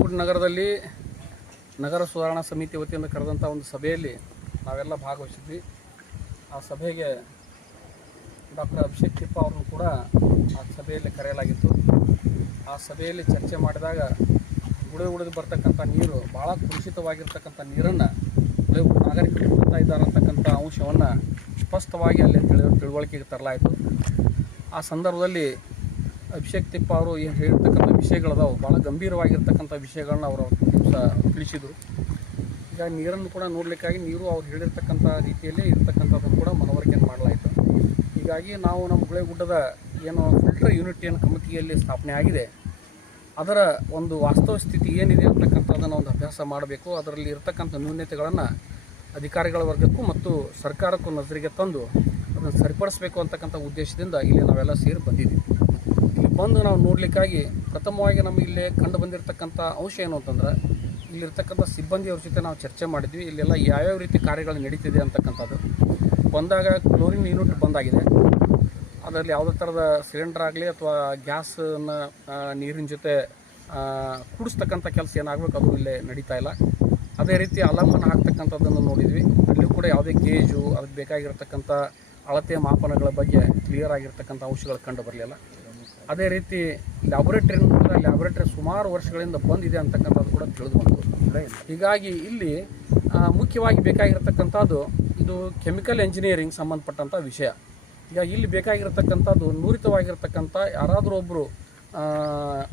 ಬಾಗಲಕೋಟೆ ನಗರದಲ್ಲಿ ನಗರ ಸುಧಾರಣಾ ಸಮಿತಿ ವತಿಯಿಂದ ಕರೆದಂಥ ಒಂದು ಸಭೆಯಲ್ಲಿ ನಾವೆಲ್ಲ ಭಾಗವಹಿಸಿದ್ವಿ. ಆ ಸಭೆಗೆ ಡಾಕ್ಟರ್ ಅಭಿಷೇಕ್ ತಿಪ್ಪ ಅವರನ್ನು ಕೂಡ ಆ ಸಭೆಯಲ್ಲಿ ಕರೆಯಲಾಗಿತ್ತು. ಆ ಸಭೆಯಲ್ಲಿ ಚರ್ಚೆ ಮಾಡಿದಾಗ ಉಳಿದು ಉಳಿದು ಬರ್ತಕ್ಕಂಥ ನೀರು ಭಾಳ ಕಲುಷಿತವಾಗಿರ್ತಕ್ಕಂಥ ನೀರನ್ನು ನಾಗರಿಕರು ಕೊಡ್ತಾ ಇದ್ದಾರೆ ಅಂತಕ್ಕಂಥ ಅಂಶವನ್ನು ಸ್ಪಷ್ಟವಾಗಿ ಅಲ್ಲಿ ತಿಳಿದ ತಿಳುವಳಿಕೆಗೆ ತರಲಾಯಿತು. ಆ ಸಂದರ್ಭದಲ್ಲಿ ಅಭಿಷೇಕ್ ತಿಪ್ಪ ಅವರು ಏನು ಹೇಳಿರ್ತಕ್ಕಂಥ ವಿಷಯಗಳದಾವು ಭಾಳ ಗಂಭೀರವಾಗಿರ್ತಕ್ಕಂಥ ವಿಷಯಗಳನ್ನ ಅವರು ತಿಳಿಸಿದರು. ಈಗ ನೀರನ್ನು ಕೂಡ ನೋಡಲಿಕ್ಕಾಗಿ ನೀರು ಅವ್ರು ಹೇಳಿರ್ತಕ್ಕಂಥ ರೀತಿಯಲ್ಲೇ ಇರ್ತಕ್ಕಂಥದ್ದನ್ನು ಕೂಡ ಮನವರಿಕೆಯನ್ನು ಮಾಡಲಾಯಿತು. ಹೀಗಾಗಿ ನಾವು ನಮ್ಮ ಗುಳೆಗುಡ್ಡದ ಏನು ಫಿಲ್ಟರ್ ಯೂನಿಟ್ ಏನು ಕಮಿಟಿಯಲ್ಲಿ ಸ್ಥಾಪನೆ ಆಗಿದೆ. ಅದರ ಒಂದು ವಾಸ್ತವ ಸ್ಥಿತಿ ಏನಿದೆ ಅಂತಕ್ಕಂಥದ್ದನ್ನು ಒಂದು ಅಭ್ಯಾಸ ಮಾಡಬೇಕು. ಅದರಲ್ಲಿ ಇರತಕ್ಕಂಥ ನ್ಯೂನ್ಯತೆಗಳನ್ನು ಅಧಿಕಾರಿಗಳ ವರ್ಗಕ್ಕೂ ಮತ್ತು ಸರ್ಕಾರಕ್ಕೂ ನಜರಿಗೆ ತಂದು ಅದನ್ನು ಸರಿಪಡಿಸಬೇಕು ಅಂತಕ್ಕಂಥ ಉದ್ದೇಶದಿಂದ ಇಲ್ಲಿ ನಾವೆಲ್ಲ ಸೇರಿ ಬಂದಿದ್ದೀವಿ. ಬಂದು ನಾವು ನೋಡಲಿಕ್ಕಾಗಿ ಪ್ರಥಮವಾಗಿ ನಮಗೆ ಇಲ್ಲಿ ಕಂಡು ಬಂದಿರತಕ್ಕಂಥ ಅಂಶ ಏನು ಅಂತಂದ್ರೆ, ಇಲ್ಲಿರ್ತಕ್ಕಂಥ ಸಿಬ್ಬಂದಿಯವ್ರ ಜೊತೆ ನಾವು ಚರ್ಚೆ ಮಾಡಿದ್ವಿ. ಇಲ್ಲೆಲ್ಲ ಯಾವ್ಯಾವ ರೀತಿ ಕಾರ್ಯಗಳು ನಡೀತಿದೆ ಅಂತಕ್ಕಂಥದ್ದು. ಬಂದಾಗ ಕ್ಲೋರಿನ್ ಯೂನಿಟ್ ಬಂದಾಗಿದೆ. ಅದರಲ್ಲಿ ಯಾವುದೇ ಥರದ ಸಿಲಿಂಡರ್ ಆಗಲಿ ಅಥವಾ ಗ್ಯಾಸನ್ನು ನೀರಿನ ಜೊತೆ ಕುಡಿಸ್ತಕ್ಕಂಥ ಕೆಲಸ ಏನಾಗಬೇಕು ಅದು ಇಲ್ಲೇ ನಡೀತಾ ಇಲ್ಲ. ಅದೇ ರೀತಿ ಅಲಾಮನ್ನು ಹಾಕ್ತಕ್ಕಂಥದ್ದನ್ನು ನೋಡಿದ್ವಿ. ಅಲ್ಲಿಯೂ ಕೂಡ ಯಾವುದೇ ಗೇಜು, ಅದಕ್ಕೆ ಬೇಕಾಗಿರತಕ್ಕಂಥ ಅಳತೆ ಮಾಪನಗಳ ಬಗ್ಗೆ ಕ್ಲಿಯರ್ ಆಗಿರ್ತಕ್ಕಂಥ ಅಂಶಗಳು ಕಂಡು ಬರಲಿಲ್ಲ. ಅದೇ ರೀತಿ ಲ್ಯಾಬೊರೇಟರಿ ಲ್ಯಾಬೊರೇಟರಿ ಸುಮಾರು ವರ್ಷಗಳಿಂದ ಬಂದಿದೆ ಅಂತಕ್ಕಂಥದ್ದು ಕೂಡ ತಿಳಿದು ಬಂತು ಹೀಗಾಗಿ ಇಲ್ಲಿ ಮುಖ್ಯವಾಗಿ ಬೇಕಾಗಿರ್ತಕ್ಕಂಥದ್ದು ಇದು ಕೆಮಿಕಲ್ ಎಂಜಿನಿಯರಿಂಗ್ ಸಂಬಂಧಪಟ್ಟಂಥ ವಿಷಯ. ಈಗ ಇಲ್ಲಿ ಬೇಕಾಗಿರತಕ್ಕಂಥದ್ದು ನುರಿತವಾಗಿರ್ತಕ್ಕಂಥ ಯಾರಾದರೂ ಒಬ್ಬರು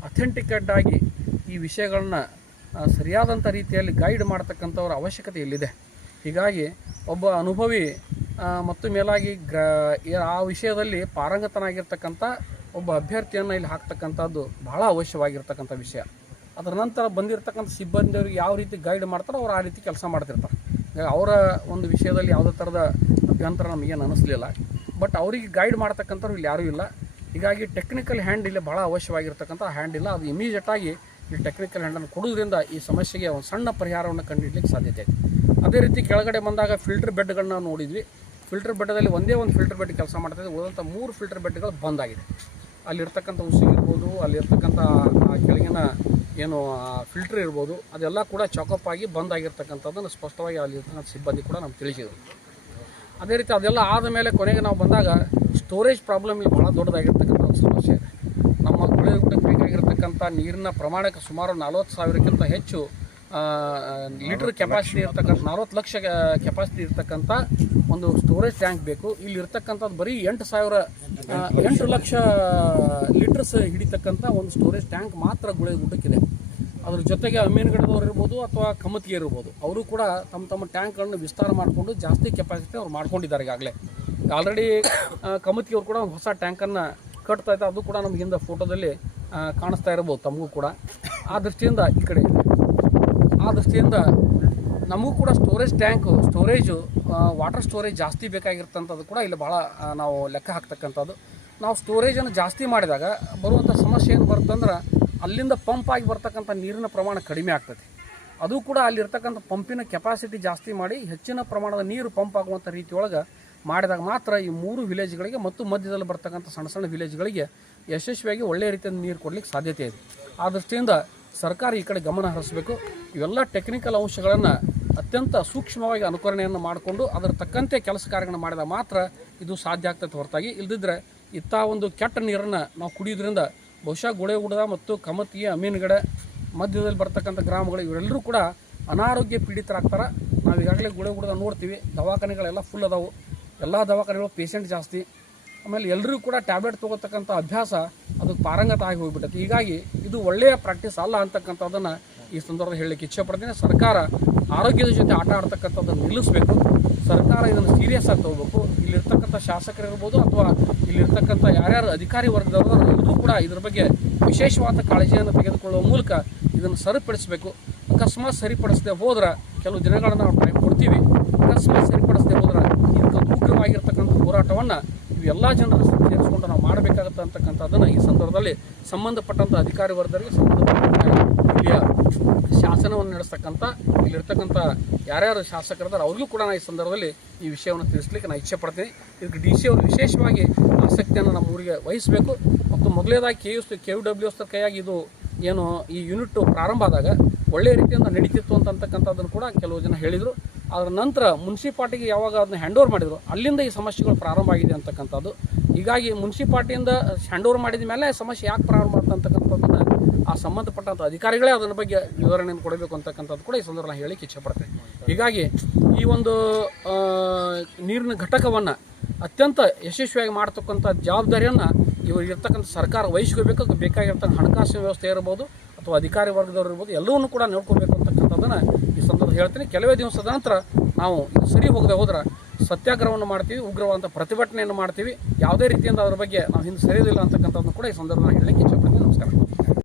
ಅಥೆಂಟಿಕೇಟ್ ಆಗಿ ಈ ವಿಷಯಗಳನ್ನ ಸರಿಯಾದಂಥ ರೀತಿಯಲ್ಲಿ ಗೈಡ್ ಮಾಡ್ತಕ್ಕಂಥವ್ರ ಅವಶ್ಯಕತೆ ಇಲ್ಲಿದೆ. ಹೀಗಾಗಿ ಒಬ್ಬ ಅನುಭವಿ ಮತ್ತು ಮೇಲಾಗಿ ಗ್ರ, ಆ ವಿಷಯದಲ್ಲಿ ಪಾರಂಗತನಾಗಿರ್ತಕ್ಕಂಥ ಒಬ್ಬ ಅಭ್ಯರ್ಥಿಯನ್ನು ಇಲ್ಲಿ ಹಾಕ್ತಕ್ಕಂಥದ್ದು ಬಹಳ ಅವಶ್ಯವಾಗಿರ್ತಕ್ಕಂಥ ವಿಷಯ. ಅದರ ನಂತರ ಬಂದಿರತಕ್ಕಂಥ ಸಿಬ್ಬಂದಿಯವ್ರಿಗೆ ಯಾವ ರೀತಿ ಗೈಡ್ ಮಾಡ್ತಾರೋ ಅವ್ರು ಆ ರೀತಿ ಕೆಲಸ ಮಾಡ್ತಿರ್ತಾರೆ. ಅವರ ಒಂದು ವಿಷಯದಲ್ಲಿ ಯಾವುದೇ ಥರದ ಅಭ್ಯಂತರ ನಮಗೇನು ಅನ್ನಿಸ್ಲಿಲ್ಲ ಬಟ್ ಅವರಿಗೆ ಗೈಡ್ ಮಾಡ್ತಕ್ಕಂಥವ್ರು ಇಲ್ಲಿ ಯಾರೂ ಇಲ್ಲ. ಹೀಗಾಗಿ ಟೆಕ್ನಿಕಲ್ ಹ್ಯಾಂಡ್ ಇಲ್ಲಿ ಭಾಳ ಅವಶ್ಯವಾಗಿರ್ತಕ್ಕಂಥ ಹ್ಯಾಂಡ್ ಇಲ್ಲ. ಅದು ಇಮಿಡಿಯೇಟಾಗಿ ಈ ಟೆಕ್ನಿಕಲ್ ಹ್ಯಾಂಡನ್ನು ಕೊಡೋದ್ರಿಂದ ಈ ಸಮಸ್ಯೆಗೆ ಒಂದು ಸಣ್ಣ ಪರಿಹಾರವನ್ನು ಕಂಡುಹಿಡಲಿಕ್ಕೆ ಸಾಧ್ಯತೆ ಇದೆ. ಅದೇ ರೀತಿ ಕೆಳಗಡೆ ಬಂದಾಗ ಫಿಲ್ಟರ್ ಬೆಡ್ಗಳನ್ನ ನೋಡಿದ್ವಿ. ಫಿಲ್ಟರ್ ಬೆಡ್ಡದಲ್ಲಿ ಒಂದೇ ಒಂದು ಫಿಲ್ಟರ್ ಬೆಡ್ ಕೆಲಸ ಮಾಡ್ತಾಯಿದೆ ಉಳಿದಂಥ ಮೂರು ಫಿಲ್ಟರ್ ಬೆಡ್ಗಳು ಬಂದಾಗಿದೆ ಅಲ್ಲಿರ್ತಕ್ಕಂಥ ಉಸಿರಿರ್ಬೋದು ಅಲ್ಲಿರ್ತಕ್ಕಂಥ ಕೆಳಗಿನ ಏನು ಫಿಲ್ಟರ್ ಇರ್ಬೋದು, ಅದೆಲ್ಲ ಕೂಡ ಚಾಕಪ್ ಆಗಿ ಬಂದಾಗಿರ್ತಕ್ಕಂಥದ್ದನ್ನು ಸ್ಪಷ್ಟವಾಗಿ ಅಲ್ಲಿರ್ತಕ್ಕಂಥ ಸಿಬ್ಬಂದಿ ಕೂಡ ನಮ್ಗೆ ತಿಳಿಸಿದರು. ಅದೇ ರೀತಿ ಅದೆಲ್ಲ ಆದ ಮೇಲೆ ಕೊನೆಗೆ ನಾವು ಬಂದಾಗ ಸ್ಟೋರೇಜ್ ಪ್ರಾಬ್ಲಮ್ ಇಲ್ಲಿ ಭಾಳ ದೊಡ್ಡದಾಗಿರ್ತಕ್ಕಂಥ ಒಂದು ಸಮಸ್ಯೆ. ಇದೆ ನಮ್ಮ ಗುಳೆಗುಡ್ಡಕ್ಕೆ ಬೇಕಾಗಿರ್ತಕ್ಕಂಥ ನೀರಿನ ಪ್ರಮಾಣಕ್ಕೆ ಸುಮಾರು ನಲವತ್ತು ಸಾವಿರಕ್ಕಿಂತ ಹೆಚ್ಚು ಲೀಟರ್ ಕೆಪಾಸಿಟಿ ಇರ್ತಕ್ಕಂಥ, ನಲವತ್ತು ಲಕ್ಷ ಕೆಪಾಸಿಟಿ ಇರ್ತಕ್ಕಂಥ ಒಂದು ಸ್ಟೋರೇಜ್ ಟ್ಯಾಂಕ್ ಬೇಕು. ಇಲ್ಲಿ ಇರ್ತಕ್ಕಂಥದ್ದು ಬರೀ ಎಂಟು ಸಾವಿರ ಎಂಟು ಲಕ್ಷ ಲೀಟರ್ಸ್ ಹಿಡಿತಕ್ಕಂಥ ಒಂದು ಸ್ಟೋರೇಜ್ ಟ್ಯಾಂಕ್ ಮಾತ್ರ ಗುಳೆ ಗುಡ್ಡಕ್ಕಿದೆ. ಅದ್ರ ಜೊತೆಗೆ ಅಮೀನ್ಗಡದವ್ರು ಇರ್ಬೋದು ಅಥವಾ ಕಮತಿಗೆ ಇರ್ಬೋದು. ಅವರು ಕೂಡ ತಮ್ಮ ತಮ್ಮ ಟ್ಯಾಂಕ್ಗಳನ್ನು ವಿಸ್ತಾರ ಮಾಡಿಕೊಂಡು ಜಾಸ್ತಿ ಕೆಪಾಸಿಟಿ ಅವ್ರು ಮಾಡ್ಕೊಂಡಿದ್ದಾರೆ ಈಗಾಗಲೇ. ಆಲ್ರೆಡಿ ಕಮತಿಯವ್ರು ಕೂಡ ಹೊಸ ಟ್ಯಾಂಕನ್ನು ಕಟ್ತಾ ಇದ್ದ ಅದು ಕೂಡ ನಮ್ಗೆ ಹಿಂದೆ ಫೋಟೋದಲ್ಲಿ ಕಾಣಿಸ್ತಾ ಇರ್ಬೋದು ತಮಗೂ ಕೂಡ. ಆ ದೃಷ್ಟಿಯಿಂದ ಈ ಕಡೆ ಆ ದೃಷ್ಟಿಯಿಂದ ನಮಗೂ ಕೂಡ storage tank storage water storage ಜಾಸ್ತಿ ಬೇಕಾಗಿರ್ತಂಥದ್ದು ಕೂಡ ಇಲ್ಲಿ ಭಾಳ ನಾವು ಲೆಕ್ಕ ಹಾಕ್ತಕ್ಕಂಥದ್ದು. ನಾವು ಸ್ಟೋರೇಜನ್ನು ಜಾಸ್ತಿ ಮಾಡಿದಾಗ ಬರುವಂಥ ಸಮಸ್ಯೆ ಏನು ಬರುತ್ತಂದ್ರೆ ಅಲ್ಲಿಂದ ಪಂಪ್ ಆಗಿ ಬರ್ತಕ್ಕಂಥ ನೀರಿನ ಪ್ರಮಾಣ ಕಡಿಮೆ ಆಗ್ತದೆ. ಅದು ಕೂಡ ಅಲ್ಲಿರ್ತಕ್ಕಂಥ ಪಂಪಿನ ಕೆಪಾಸಿಟಿ ಜಾಸ್ತಿ ಮಾಡಿ ಹೆಚ್ಚಿನ ಪ್ರಮಾಣದ ನೀರು ಪಂಪ್ ಆಗುವಂಥ ರೀತಿಯೊಳಗೆ ಮಾಡಿದಾಗ ಮಾತ್ರ ಈ ಮೂರು ವಿಲೇಜ್ಗಳಿಗೆ ಮತ್ತು ಮಧ್ಯದಲ್ಲಿ ಬರ್ತಕ್ಕಂಥ ಸಣ್ಣ ಸಣ್ಣ ವಿಲೇಜ್ಗಳಿಗೆ ಯಶಸ್ವಿಯಾಗಿ ಒಳ್ಳೆಯ ರೀತಿಯಿಂದ ನೀರು ಕೊಡಲಿಕ್ಕೆ ಸಾಧ್ಯತೆ ಇದೆ. ಆ ದೃಷ್ಟಿಯಿಂದ ಸರ್ಕಾರ ಈ ಕಡೆ ಗಮನ ಹರಿಸಬೇಕು. ಇವೆಲ್ಲ ಟೆಕ್ನಿಕಲ್ ಅಂಶಗಳನ್ನು ಅತ್ಯಂತ ಸೂಕ್ಷ್ಮವಾಗಿ ಅನುಕರಣೆಯನ್ನು ಮಾಡಿಕೊಂಡು ಅದರ ತಕ್ಕಂತೆ ಕೆಲಸ ಕಾರ್ಯಗಳನ್ನು ಮಾಡಿದ ಮಾತ್ರ ಇದು ಸಾಧ್ಯ ಆಗ್ತದೆ ಹೊರತಾಗಿ. ಇಲ್ಲದಿದ್ದರೆ ಇತ್ತ ಒಂದು ಕೆಟ್ಟ ನೀರನ್ನು ನಾವು ಕುಡಿಯೋದ್ರಿಂದ ಬಹುಶಃ ಗುಳೆಗುಡದ ಮತ್ತು ಕಮತಿ ಅಮೀನ್ಗಡೆ ಮಧ್ಯದಲ್ಲಿ ಬರ್ತಕ್ಕಂಥ ಗ್ರಾಮಗಳು ಇವರೆಲ್ಲರೂ ಕೂಡ ಅನಾರೋಗ್ಯ ಪೀಡಿತರಾಗ್ತಾರೆ. ನಾವು ಈಗಾಗಲೇ ಗುಳೆಗುಡದ ನೋಡ್ತೀವಿ. ದವಾಖಾನೆಗಳೆಲ್ಲ ಫುಲ್ ಅದಾವು. ಎಲ್ಲ ದವಾಖಾನೆಗಳು ಪೇಷಂಟ್ ಜಾಸ್ತಿ. ಆಮೇಲೆ ಎಲ್ಲರೂ ಕೂಡ ಟ್ಯಾಬ್ಲೆಟ್ ತೊಗೋತಕ್ಕಂಥ ಅಭ್ಯಾಸ ಅದು ಪಾರಂಗತ ಆಗಿ ಹೋಗ್ಬಿಟ್ಟೈತೆ. ಹೀಗಾಗಿ ಇದು ಒಳ್ಳೆಯ ಪ್ರಾಕ್ಟೀಸ್ ಅಲ್ಲ ಅಂತಕ್ಕಂಥದ್ದನ್ನು ಈ ಸಂದರ್ಭದಲ್ಲಿ ಹೇಳಲಿಕ್ಕೆ ಇಚ್ಛೆ ಪಡ್ತೀನಿ ಸರ್ಕಾರ ಆರೋಗ್ಯದ ಜೊತೆ ಆಟ ಆಡ್ತಕ್ಕಂಥದ್ದನ್ನು ನಿಲ್ಲಿಸಬೇಕು. ಸರ್ಕಾರ ಇದನ್ನು ಸೀರಿಯಸ್ ಆಗಿ ತಗೋಬೇಕು. ಇಲ್ಲಿರ್ತಕ್ಕಂಥ ಶಾಸಕರಿರ್ಬೋದು ಅಥವಾ ಇಲ್ಲಿರ್ತಕ್ಕಂಥ ಯಾರ್ಯಾರು ಅಧಿಕಾರಿ ವರ್ಗದವರು ಎಲ್ಲರೂ ಕೂಡ ಇದ್ರ ಬಗ್ಗೆ ವಿಶೇಷವಾದ ಕಾಳಜಿಯನ್ನು ತೆಗೆದುಕೊಳ್ಳುವ ಮೂಲಕ ಇದನ್ನು ಸರಿಪಡಿಸಬೇಕು. ಅಕಸ್ಮಾತ್ ಸರಿಪಡಿಸದೆ ಹೋದ್ರೆ ಕೆಲವು ದಿನಗಳನ್ನು ನಾವು ಟೈಮ್ ಕೊಡ್ತೀವಿ. ಅಕಸ್ಮಾತ್ ಸರಿಪಡಿಸದೆ ಹೋದ್ರೆ ಇಂಥ ಉಗ್ರವಾಗಿರ್ತಕ್ಕಂಥ ಹೋರಾಟವನ್ನು ಇವೆಲ್ಲ ಜನರ ಸೇರಿಸ್ಕೊಂಡು ನಾವು ಮಾಡಬೇಕಾಗತ್ತೆ ಅಂತಕ್ಕಂಥದ್ದನ್ನು ಈ ಸಂದರ್ಭದಲ್ಲಿ ಸಂಬಂಧಪಟ್ಟಂಥ ಅಧಿಕಾರಿ ವರ್ಗರಿಗೆ ಸಂಬಂಧಪಟ್ಟಂಥ ಇಲ್ಲಿಯ ಶಾಸನವನ್ನು ನಡೆಸ್ತಕ್ಕಂಥ, ಇಲ್ಲಿರ್ತಕ್ಕಂಥ ಯಾರ್ಯಾರು ಶಾಸಕರಿದ್ದಾರೆ ಅವ್ರಿಗೂ ಕೂಡ ನಾನು ಈ ಸಂದರ್ಭದಲ್ಲಿ ಈ ವಿಷಯವನ್ನು ತಿಳಿಸ್ಲಿಕ್ಕೆ ನಾನು ಇಚ್ಛೆ ಪಡ್ತೀನಿ. ಇದಕ್ಕೆ ಡಿ ಸಿ ಅವರು ವಿಶೇಷವಾಗಿ ಆಸಕ್ತಿಯನ್ನು ನಮ್ಮ ಊರಿಗೆ ವಹಿಸಬೇಕು. ಮತ್ತು ಮೊದಲೇದಾಗಿ K U K U W S ಕೈಯಾಗಿ ಇದು ಏನು ಈ ಯೂನಿಟ್ ಪ್ರಾರಂಭ ಆದಾಗ ಒಳ್ಳೆಯ ರೀತಿಯಿಂದ ನಡೀತಿತ್ತು ಅಂತಕ್ಕಂಥದ್ದನ್ನು ಕೂಡ ಕೆಲವು ಜನ ಹೇಳಿದರು. ಅದರ ನಂತರ ಮುನ್ಸಿಪಾಲ್ಟಿಗೆ ಯಾವಾಗ ಅದನ್ನ ಹ್ಯಾಂಡ್ ಓವರ್ ಮಾಡಿದ್ರು, ಅಲ್ಲಿಂದ ಈ ಸಮಸ್ಯೆಗಳು ಪ್ರಾರಂಭ ಆಗಿದೆ ಅಂತಕ್ಕಂಥದ್ದು. ಹೀಗಾಗಿ ಮುನ್ಸಿಪಾಲ್ಟಿಯಿಂದ ಹ್ಯಾಂಡ್ ಓವರ್ ಮಾಡಿದ ಮೇಲೆ ಸಮಸ್ಯೆ ಯಾಕೆ ಪ್ರಾರಂಭ ಅಂತಕ್ಕಂಥದ್ದನ್ನು ಆ ಸಂಬಂಧಪಟ್ಟಂಥ ಅಧಿಕಾರಿಗಳೇ ಅದರ ಬಗ್ಗೆ ವಿವರಣೆಯನ್ನು ಕೊಡಬೇಕು ಅಂತಕ್ಕಂಥದ್ದು ಕೂಡ ಈ ಸಂದರ್ಭ ಹೇಳಿಕ್ಕೆ ಇಚ್ಛೆಪಡ್ತೇನೆ ಹೀಗಾಗಿ ಈ ಒಂದು ನೀರಿನ ಘಟಕವನ್ನು ಅತ್ಯಂತ ಯಶಸ್ವಿಯಾಗಿ ಮಾಡ್ತಕ್ಕಂಥ ಜವಾಬ್ದಾರಿಯನ್ನು ಇವರು ಇರ್ತಕ್ಕಂಥ ಸರ್ಕಾರ ವಹಿಸ್ಕೋಬೇಕು ಬೇಕಾಗಿರ್ತಕ್ಕಂಥ ಹಣಕಾಸಿನ ವ್ಯವಸ್ಥೆ ಇರ್ಬೋದು ಅಥವಾ ಅಧಿಕಾರಿ ವರ್ಗದವರು ಇರ್ಬೋದು, ಎಲ್ಲವನ್ನೂ ಕೂಡ ನೋಡ್ಕೋಬೇಕು ಅಂತಕ್ಕಂಥದ್ದನ್ನು ಈ ಸಂದರ್ಭ ಹೇಳ್ತೀನಿ. ಕೆಲವೇ ದಿವಸದ ನಂತರ ನಾವು ಸರಿ ಹೋಗದೆ ಹೋದ್ರೆ ಸತ್ಯಾಗ್ರಹವನ್ನು ಮಾಡ್ತೀವಿ ಉಗ್ರವಾದಂಥ ಪ್ರತಿಭಟನೆಯನ್ನು ಮಾಡ್ತೀವಿ. ಯಾವುದೇ ರೀತಿಯಿಂದ ಅದರ ಬಗ್ಗೆ ನಾವು ಹಿಂದೆ ಸರಿಯೋದಿಲ್ಲ ಅಂತಕ್ಕಂಥದ್ದನ್ನು ಕೂಡ ಈ ಸಂದರ್ಭದಲ್ಲಿ ಹೇಳಲಿಕ್ಕೆ